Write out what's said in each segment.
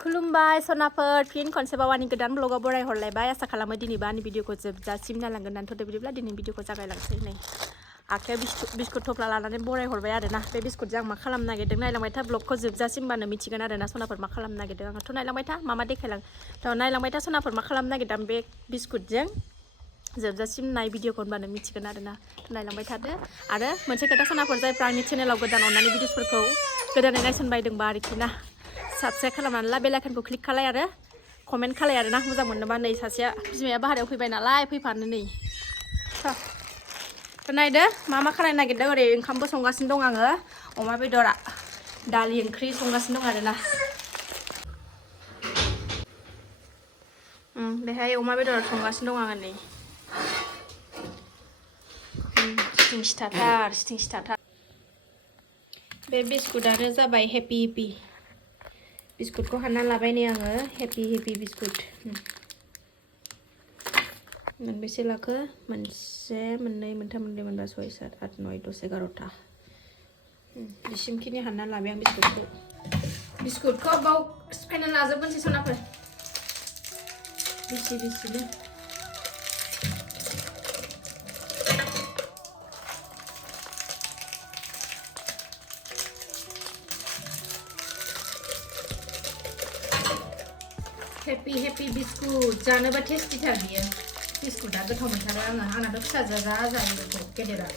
खुलुमबाय सनाफोर फिन खनसेबाव आंनि गोदान ब्लगाव बराय हरलायबाय आसा खालामो दिनैबा आंनि भिडिअखौ जोबजासिम नायलांगोन होननानै बिदिब्ला दिनै भिडिअखौ जागायलांसै नै आखायाव बिस्कुट थफ्ला लानानै बराय हरबाय आरोना बे बिस्कुटजों आं मा खालामनो नागिरदों नायलांबाय था ब्लगखौ जोबजासिमबानो मिथिगोन आरोना सनाफोर मा खालामनो नागिरदों आंथ' नायलांबाय था मा देखायलां थ' नायलांबाय था सनाफोर मा खालामनो नागिरदों बे बिस्कुटजों जोबजासिम नाय भिडिअखौ होनबानो मिथिगोन आरोना नायलांबाय थादो आरो मोनसे खोथा सनाफोर जायफ्रा आंनि चेनेलाव गोदान अननानै भिडिअफोरखौ गोदानै नायसनबायदोंबा आरोखि ना साबस्क्राइब खालामनानै ला बेल आइकनखौ क्लिक खालाय आरो कमेन्ट खालाय आरोना मोजां मोनोबा नै सासेया बिमाया बाहेरायाव फैबाय नालाय फैफानो नै नायदो मा खालामनो नागिरदों ओरै ओंखामबो संगासिनो दं आङो अमा बेदरा दालि ओंख्रि संगासिनो दं आरोना बेहाय अमा बेदर संगासिनो दं आङो नै सिथिं सिथाथार बे बिस्कुटानो जाबाय हेपि हेपि बिस्कुटखौ हानना लाबाय नै आङो हेपि हेपि बिस्कुट मोनबेसे लाखो मोनसे मोननै मोनथाम मोनब्रै मोनबा सय सात आठ नय दस 11टा बिसिमखिनि हानना लाबाय आं बिस्कुटखौ बाव सिफायना लाजोबगोनसै सनाफोर बिसिनो हेपि हेपि बिस्कुट जानोबा टेस्टिथार बियो बिस्कुटा गोथाव मोनथारो आङो आंनाथ' फिसाजोआ जा जायो बेखौ गेदेरा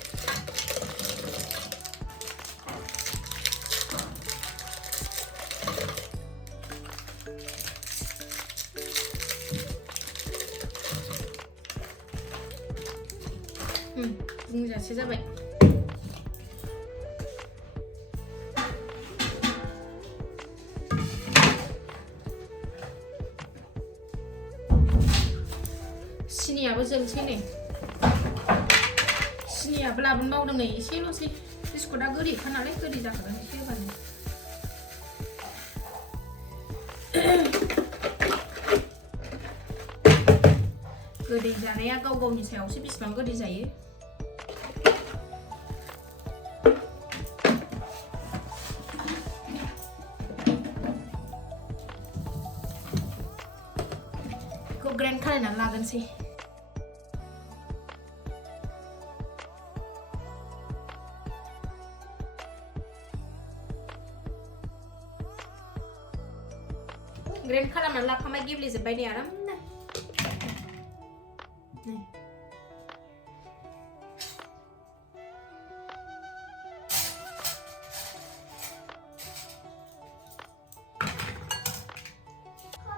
बुंजासे जाबाय सिनियाबो जोंसै नै सिनियाबो लाबोनो बावदों नै एसेल'सै बिस्कुटआ गोदैखा नालाय गोदै जाखागोन एसे होबानो गोदै जानाया गाव गावनि सायावसो बेसेबां गोदै जायो बेखौ ग्राइन्ड खालामनानै लागोनसै ग्रेन्ड खालामनानै लाखांबाय गेब्लेजोब्बाय नै आरामनो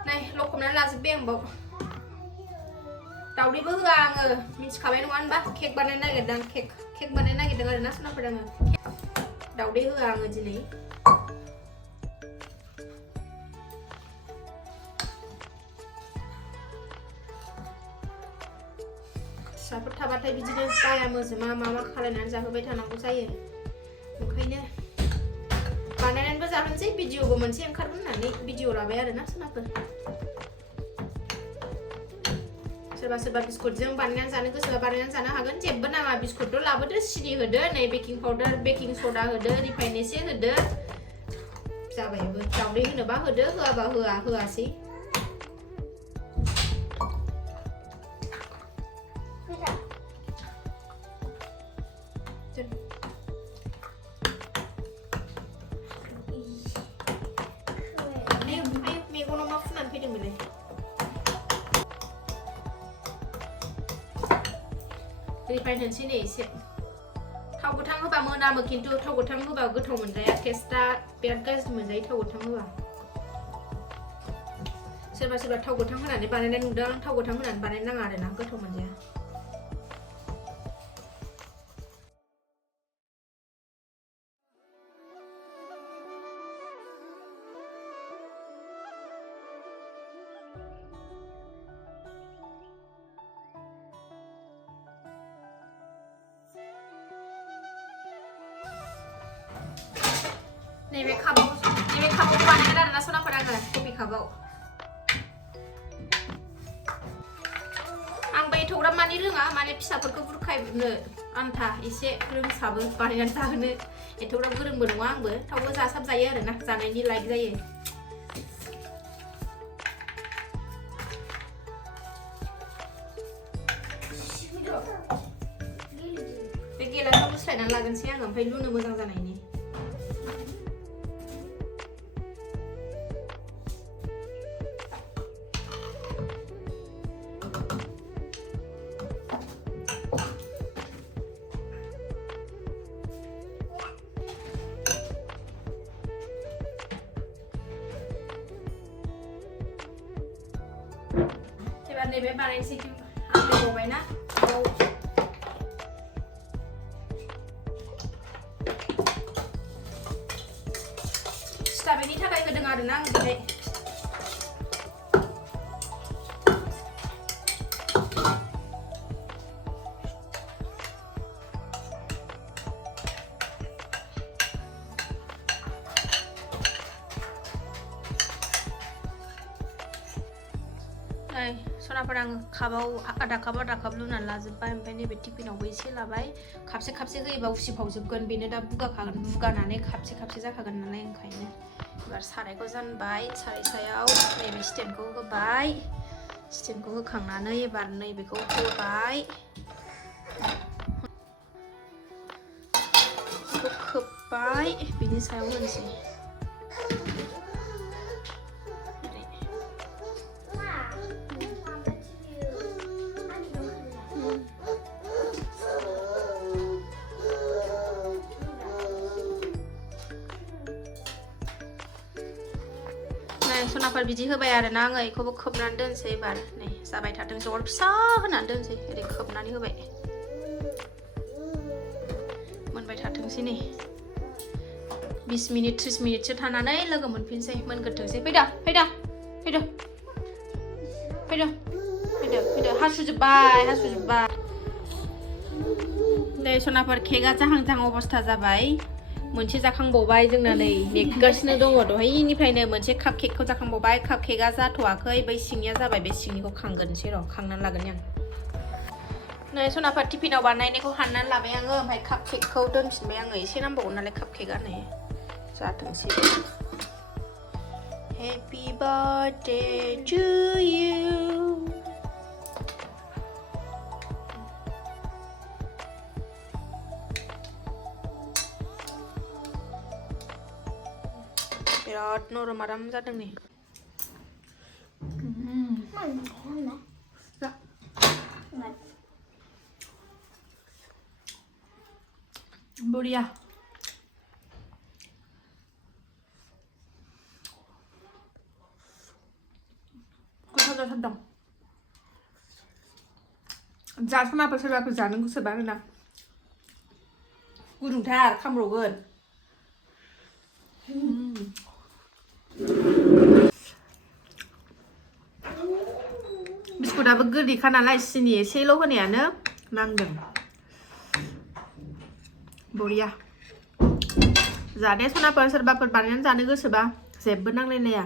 नै लखबनानै लाजोब्बाय आं बाव दावदैबो होआ आङो मिथिखाबाय नङा होनबा केक बानायनो नागिरदों केक बानायनो नागिरदों आरोना सनाफोर आङो दावदै होआ आङो दिनै फिसाफोर थाबाथाय बिदिनो बाया मोजोमा मा खालायनानै जाहोबाय थानांगौ जायो ओंखायनो बानायनानैबो जाहोनोसै भिडिअबो मोनसे ओंखारगोन होननानै भिडिअ लाबाय आरोना सनाफोर सोरबा बिस्कुटजों बानायनानै जानो गोसोबा बानायनानै जानो हागोन जेबो नाङा बिस्कुटल' लाबोदो सिनि होदो नै बेकिं पाउडार बेकिं सदा होदो रिफाइन एसे होदो जाबायबो दावदै होनोबा होदो होआबा होआसै मेगनाव मा फुनानै फैदों बेलाय रिफाइन होनोसै नै एसे थाव गोथां होबा मोनामो खिन्थु थाव गोथां होबा गोथाव मोनजाया टेस्टआ बिराद गाज्रि मोनजायो थाव गोथां होबा सोरबा थाव गोथां होनानै बानायनाय नुदों थाव गोथां होनानै बानायनो नाङा आरोना गोथाव मोनजाया नैबे कापाव बानायगोन आरोना सनाफोर आङो कफि कापाव आंबो एथ'ग्राब मानि रोङा माने फिसाफोरखौ बुरखायनो आन्था एसे रोंसाबो बानायनानै जाहोनो एथ'ग्राब गोरोंबो नङा आंबो थेवबो जासाब जायो आरोना जानायनि लाइक जायो सोलायनानै लागोनसै आङो ओमफ्राय लुनो मोजां जानायनि एबार नैबे बानायनोसै आं होबावबायना सिथाबैनि थाखाय होदों आरोना आं दिनै सनाफोर आं कापाव आधा काप लुनानै लाजोब्बाय ओमफ्राय नैबे टिफिनावबो एसे लाबाय खापसे होयोबा उसिफावजोबगोन बेनो दा बुगानानै खापसे जाखागोन नालाय ओंखायनो एबार सारायखौ जानबाय साराय सायाव नैबे स्टेन्डखौ होबाय स्टेन्डखौ होखांनानै एबार नैबेखौ होबाय बेखौ खोब्बाय बिनि सायाव होनोसै सनाफोर बिदि होबाय आरोना आङो बेखौबो खोबनानै दोनसै एबार नै जाबाय थाथोंसै अर फिसा होनानै दोनसै ओरै खोबनानै होबाय मोनबाय थाथोंसै नै 20 मिनिट 30 मिनिटसो थानानै लोगो मोनफिनसै मोनग्रोथोंसै फैदो हासुजोब्बाय नै सनाफोर केकआ जाहां अबस्था जाबाय मोनसे जाखांबावबाय जोंना नै नेगासिनो दङ दहायनिफ्रायनो मोनसे काप केकखौ जाखांबावबाय काप केकआ जाथ'वाखै बै सिंनिया जाबाय बे सिंनिखौ खांगोनसै र' खांनानै लागोन आं नै सनाफोर टिफिनाव बानायनायखौ हाननानै लाबाय आङो ओमफ्राय काप केकखौ दोनफिनबाय आङो एसे नांबावगोन नालाय काप केकआ नै जाथोंसै Happy birthday to you बिराद नरम आराम जादों नै बरिया गोथाव जाथारदों जासनाफोर सोरबाफोर जानो गोसोबा आरोना गुदुंथार खामब्र'गोन बिस्कुटाबो गोदैखा नालाय सिनि एसेल' होनायानो नांदों बरिया जादे सनाफोर सोरबाफोर बानायनानै जानो गोसोबा जेबो नांलायलाया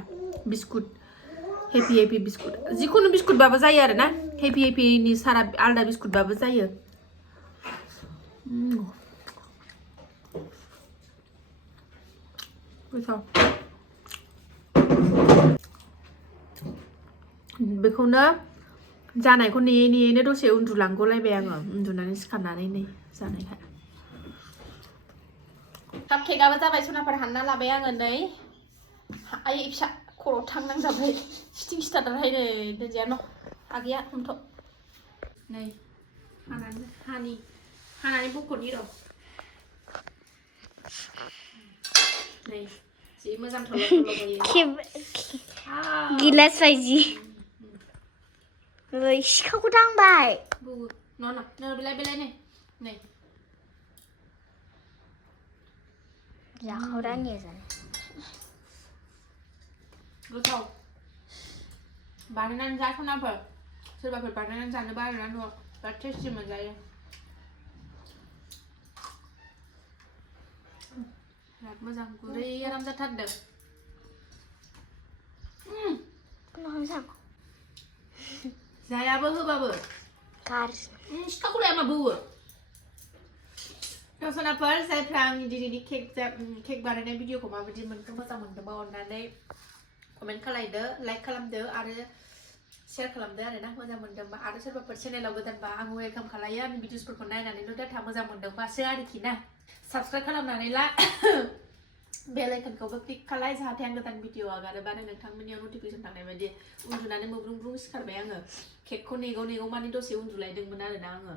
बिस्कुट हेपि बिस्कुट जिखुनु बिस्कुटबाबो जायो आरोना हेपिनि सारा आलदा बिस्कुटबाबो जायो गोथाव बेखौनो जानायखौ नेयैनो दसे उन्दुलांगौलायबाय आङो उन्दुनानै सिखारनानै नै जानायखाय काप केकआबो जाबाय सनाफोर हानना लाबाय आङो नै आइ फिसा खर' थांनांजाबाय सिथिं सिथारनानै नै दोनजाया न' आगैया हमथ' नै हानानै बख'नि र' नै जि मोजां थल' गिलास बायदि सिखाखौ दांबाय बेलाय नै जाखावरानि जानो गोथाव बानायनानै जा सनाफोर सोरबाफोर बानायनानै जानोबा आरोना न'आव बिराद टेस्टि मोनजायो बिराद मोजां गुरै आराम जाथारदों जायाबो होबाबो सिखाखौ लाया मा बौवो सनाफोर जायफ्रा आंनि दिनैनि केक बानायनाय भिडिअखौ माबायदि मोनखो मोजां मोनदोंबा अननानै कमेन्ट खालामदो लाइक खालामदो आरो शेयार खालामदो आरो ना मोजां मोनदोंबा आरो सोरबाफोर चेनेलाव गोदानबा आं वेलकाम खालायो आंनि भिडिअसफोरखौ नायनानैल' डाटा मोजां मोनदोंबासो आरोखि ना साबसक्राइब खालामनानै ला बेल आइकनखौबो क्लिक खालाय जाहाथे आं गोदान भिडिअ आगारोबानो नोंथांमोननियाव नटिफिकेसन थांनाय बायदि उन्दुनानै मोब्रुं ब्रुं सिखारबाय आङो केकखौ नेगौ नेगौ माने दसे उन्दुलायदोंमोन आरोना आङो